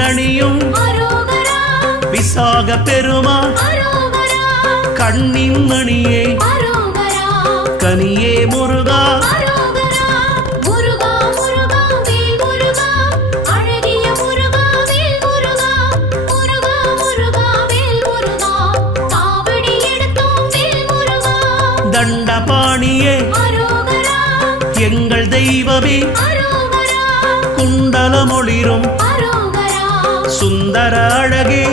தேரணியும் விசாக பெருமான் கண்ணின் மணியே கனியே முருகா தண்டபாணியே எங்கள் தெய்வமே குண்டலமொளிரும் சுந்தர அழகே